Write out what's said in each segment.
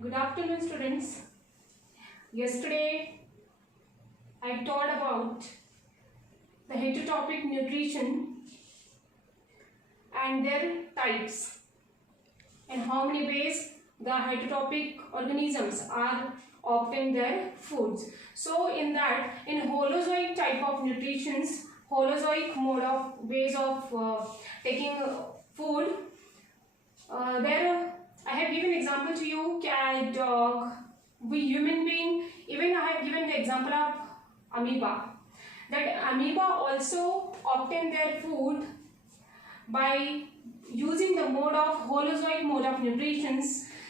Good afternoon, students. Yesterday, I taught about the heterotopic nutrition and their types and how many ways the heterotopic organisms are obtain their foods. So, in that, in Holozoic type of nutritions, Holozoic mode of ways of taking food, there I have given example to you: cat, dog, we human being. Even I have given the example of amoeba. That amoeba also obtain their food by using the mode of Holozoic mode of nutrition.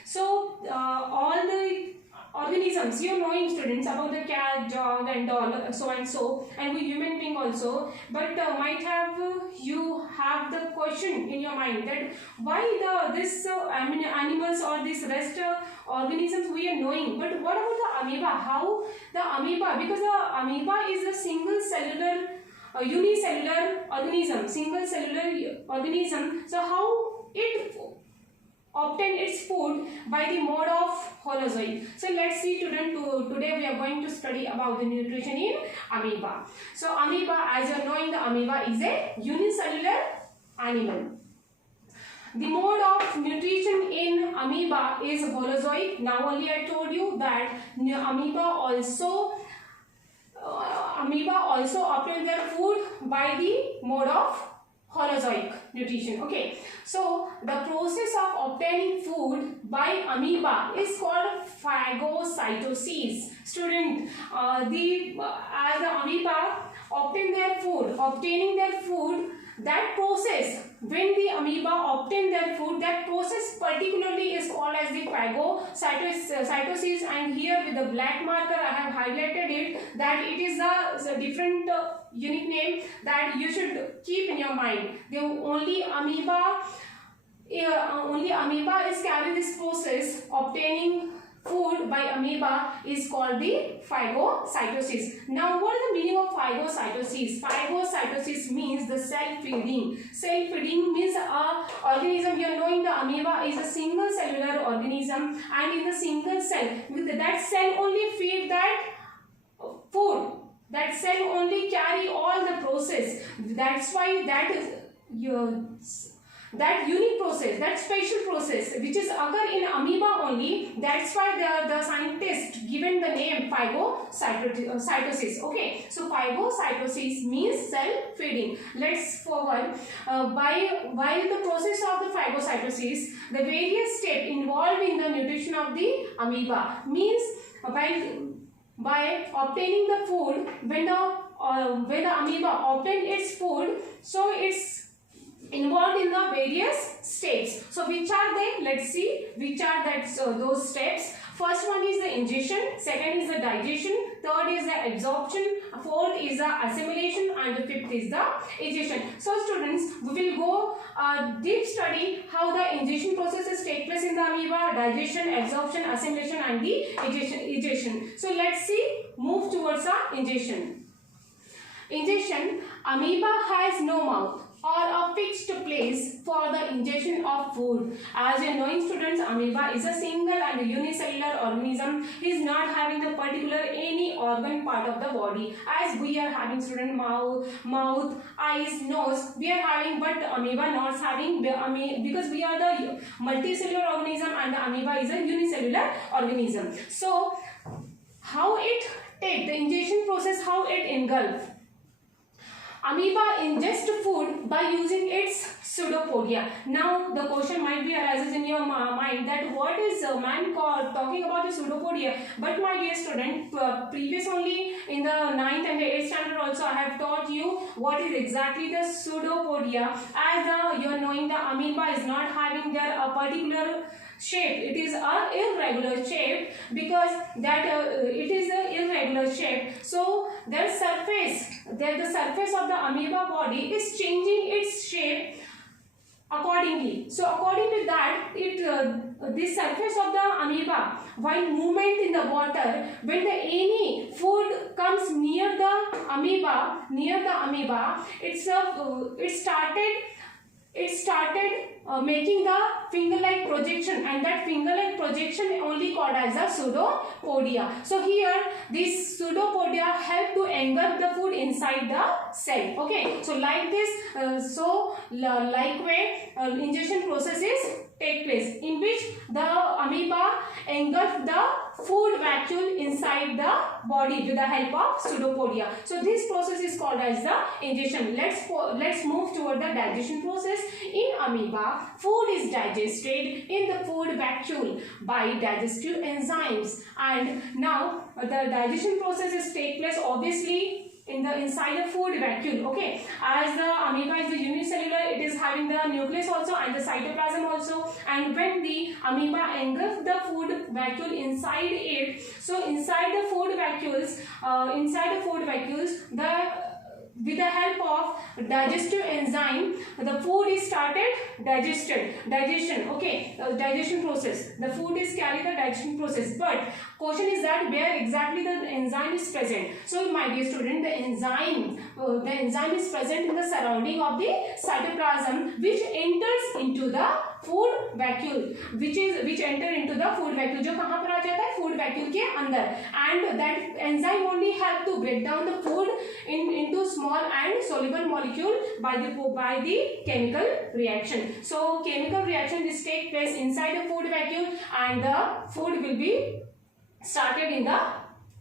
So all the organisms, you are knowing, students, about the cat, dog and all, so and so, and we human being also, but might have you have the question in your mind that why this animals or this rest organisms we are knowing, but what about the amoeba? How the amoeba? Because the amoeba is a single cellular unicellular organism, single cellular organism. So how it obtain its food by the mode of Holozoic. So let's see, today we are going to study about the nutrition in amoeba. So amoeba, as you are knowing, the amoeba is a unicellular animal. The mode of nutrition in amoeba is Holozoic. Now only I told you that amoeba also obtain their food by the mode of Holozoic nutrition. Okay, so the process of obtaining food by amoeba is called phagocytosis. Student, as the amoeba obtaining their food, that process, when the amoeba obtain their food, that process particularly is called as the phagocytosis, and here with the black marker I have highlighted it, that it is a different unique name that you should keep in your mind. The only amoeba is carrying this process. Obtaining food by amoeba is called the phagocytosis. Now, what is the meaning of phagocytosis? Phagocytosis means the self-feeding. Self-feeding means organism. You are knowing the amoeba is a single cellular organism, and in the single cell, with that cell only feed that food. That cell only carry all the process. That's why that is that unique process, that special process which is occur in amoeba only. That's why the scientist given the name phagocytosis. Okay, so phagocytosis means self-feeding. Let's forward. While the process of the phagocytosis, the various steps involved in the nutrition of the amoeba means by obtaining the food, when the amoeba obtain its food, so it's involved in the various steps. So which are they? Let's see which are those steps. First one is the ingestion, second is the digestion, third is the absorption, fourth is the assimilation, and the fifth is the egestion. So students, we will go deep study how the ingestion processes take place in the amoeba, digestion, absorption, assimilation, and the egestion. So let's see, move towards the ingestion. Ingestion. Amoeba has no mouth or a fixed place for the ingestion of food. As you are knowing, students, amoeba is a single and unicellular organism. It is not having the particular any organ part of the body. As we are having, student, mouth, eyes, nose, we are having, but amoeba not having, because we are the multicellular organism and the amoeba is a unicellular organism. So how it take the ingestion process, how it engulf? Amoeba ingests food by using its pseudopodia. Now the question might be arises in your mind that what is man called talking about the pseudopodia? But my dear student, previous only in the 9th and the 8th standard also I have taught you what is exactly the pseudopodia. As you are knowing, the amoeba is not having their particular shape. It is a irregular shape, because that it is a irregular shape. So the surface of the amoeba body is changing its shape accordingly. So according to that, this surface of the amoeba, while movement in the water, when any food comes near the amoeba, it started it started making the finger-like projection, and that finger-like projection only called as a pseudopodia. So here this pseudopodia help to engulf the food inside the cell. Okay, so like this, like way ingestion processes take place, in which the amoeba engulf the food vacuole inside the body with the help of pseudopodia. So this process is called as the ingestion. Let's move toward the digestion process. In amoeba, food is digested in the food vacuole by digestive enzymes, and now the digestion processes take place obviously in the inside the food vacuole. Okay, as the amoeba is the unicellular, it is having the nucleus also and the cytoplasm also, and when the amoeba engulfs the food vacuole inside it, so inside the food vacuoles, with the help of digestive enzyme, the food is started digestion. Okay, digestion process, the food is carried the digestion process. But question is that where exactly the enzyme is present? So my dear student, the enzyme is present in the surrounding of the cytoplasm, which enters into the food vacuole, which enter into the food vacuole, जो कहाँ पर आ जाता है? food vacuole के अंदर, and that enzyme only help to break down the food into small and soluble molecule by the chemical reaction. So chemical reaction is take place inside the food vacuole, and the food will be started in the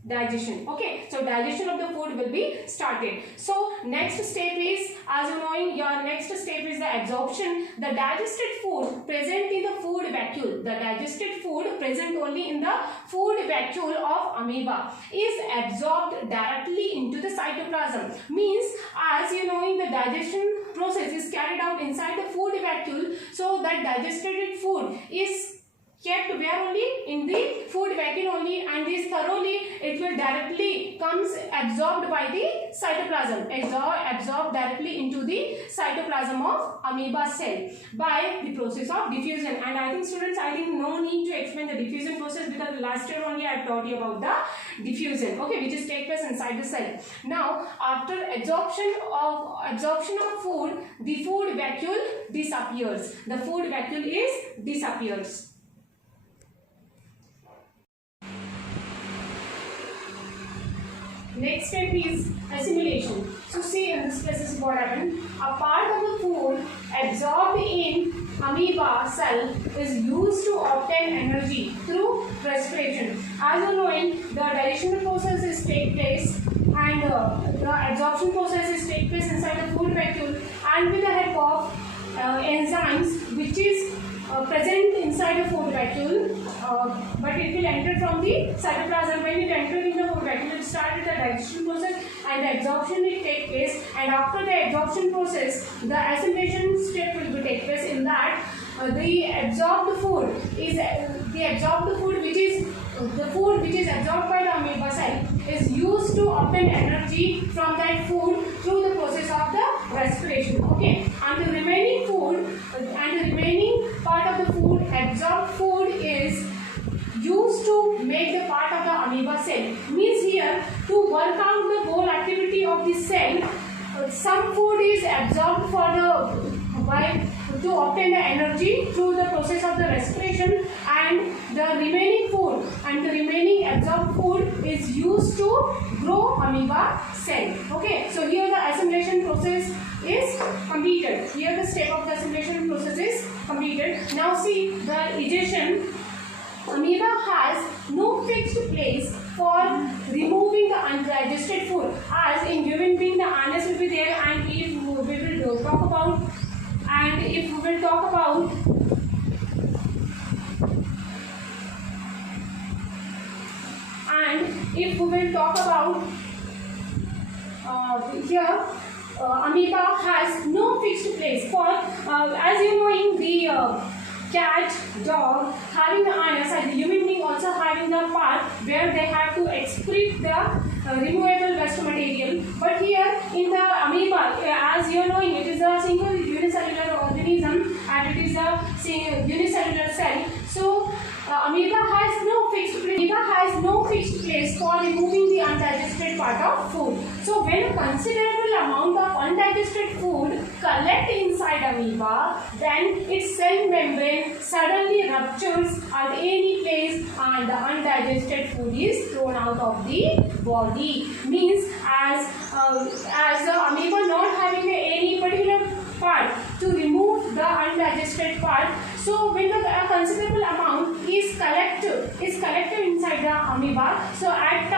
digestion. Okay, so digestion of the food will be started. So next step is, as you know, your next step is the absorption. The digested food present in the food vacuole, the digested food present only in the food vacuole of amoeba is absorbed directly into the cytoplasm. Means, as you know, in the digestion process is carried out inside the food vacuole, so that digested food is kept where only? In the food vacuole only, and this thoroughly it will directly comes absorbed by the cytoplasm, absorbed directly into the cytoplasm of amoeba cell by the process of diffusion. And I think students, no need to explain the diffusion process, because last year only I have taught you about the diffusion, okay, which is take place inside the cell. Now after absorption of food, the food vacuole disappears. The food vacuole disappears. Next step is assimilation. So see, in this process what happened. A part of the food absorbed in amoeba cell is used to obtain energy through respiration. As you know, the digestion process is take place, and the absorption process is take place inside the food vacuole, and with the help of enzymes which is present inside the food vacuole, but it will enter from the cytoplasm. When it enters in the food vacuole, it starts the digestion process, and the absorption will take place. And after the absorption process, the assimilation step will be take place. In that, the absorbed food which is absorbed by the amoeba cell is used to obtain energy from that food through the process of the respiration. Okay, and the remaining part of the food, absorbed food, is used to make the part of the amoeba cell. Means here, to work out the whole activity of the cell, some food is absorbed to obtain the energy through the process of the respiration, and the remaining absorbed food is used to grow amoeba cell. Okay, so here the assimilation process is completed. Here the step of the assimilation process is completed. Now see the digestion. Amoeba has no fixed place for removing the undigested food. As in human being, the anus will be there, and if we will talk about here, amoeba has no fixed place for, as you know, in the cat, dog having the anus, and the human being also having the part where they have to excrete the removable waste material. But here in the amoeba, as you know, it is a single unicellular organism, and it is a unicellular cell. So amoeba has no fixed place for removing the undigested part of food. So when a considerable amount of undigested food collect inside amoeba, then its cell membrane suddenly ruptures at any place and the undigested food is thrown out of the body. Means as the amoeba not having any particular part to remove the undigested part, so when a considerable amount is collected inside the amoeba, so at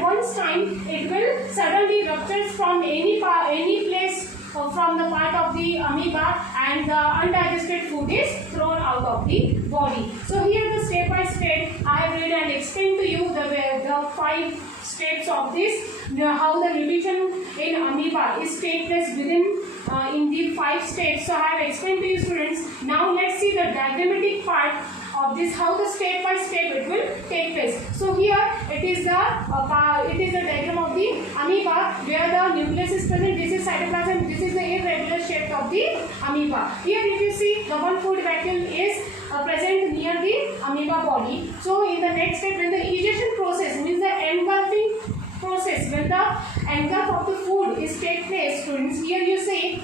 one time it will suddenly rupture from any place from the part of the amoeba and the undigested food is thrown out of the body. So here the step by step I have read and explained to you the 5 steps of this, how the nutrition in amoeba is take place within in the 5 steps. So I have explained to you, students. Now let's see the diagrammatic part of this, how the step by step it will take place. So here it is the diagram of the amoeba where the nucleus is present. This is cytoplasm. This is the irregular shape of the amoeba. Here if you see the one food vacuole is present near the amoeba body. So in the next step, when the egestion process means the engulfing process, when the engulf of the food is take place, students, here you see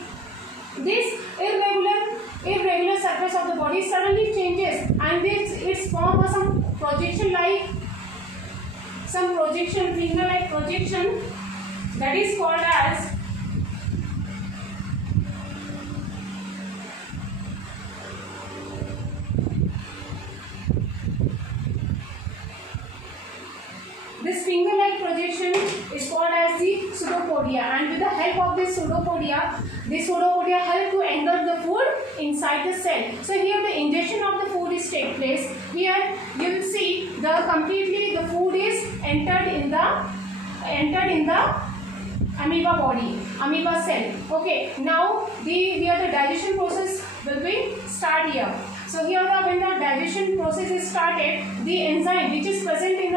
this irregular surface of the body suddenly changes and its form of some projection finger like projection, that is called as this finger-like projection is called as the pseudopodia, and with the help of this pseudopodia help to engulf the food inside the cell. So here the ingestion of the food is take place. Here you will see the food is entered in the amoeba body, amoeba cell. Okay, now here the digestion process will be start here. So here when the digestion process is started, the enzyme which is present in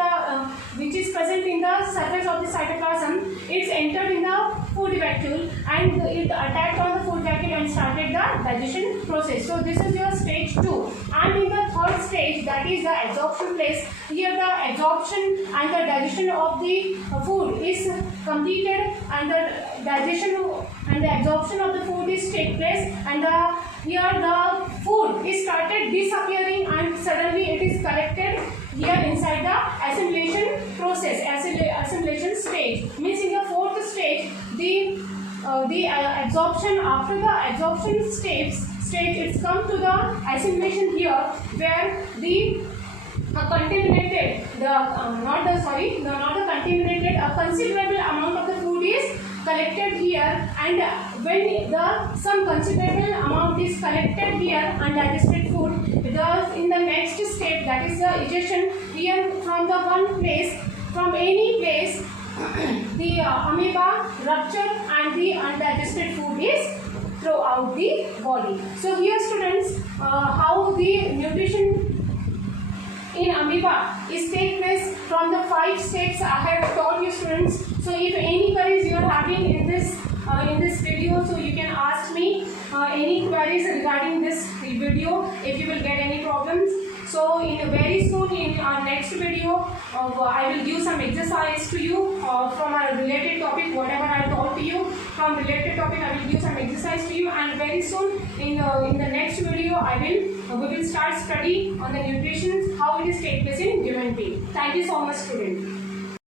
the surface of the cytoplasm, it's entered in the food vacuole and it attacked on the food vacuole and started the digestion process. So this is your stage 2. And in the third stage, that is the adsorption phase, here the adsorption and the digestion of the food is completed and the digestion and the absorption of the food is take place, and here the food is started disappearing and suddenly it is collected here inside the assimilation process, assimilation stage. Means in the fourth stage, the absorption, after the absorption stage it's come to the assimilation here, where the contaminated, a considerable amount of the food is collected here, and when some considerable amount is collected here, undigested food, in the next step, that is the egestion, here from any place, the amoeba rupture and the undigested food is throughout the body. So here, students, how the nutrition in amoeba is take place from the 5 steps I have taught you, students. So if any queries you are having in this video, so you can ask me any queries regarding this video if you will get any problems. So very soon in our next video, I will give some exercise to you from a related topic, whatever I taught to you from related topic, I will give some exercise to you, and very soon in the next video we will start study on the nutrition, how it is take place in human being. Thank you so much, students.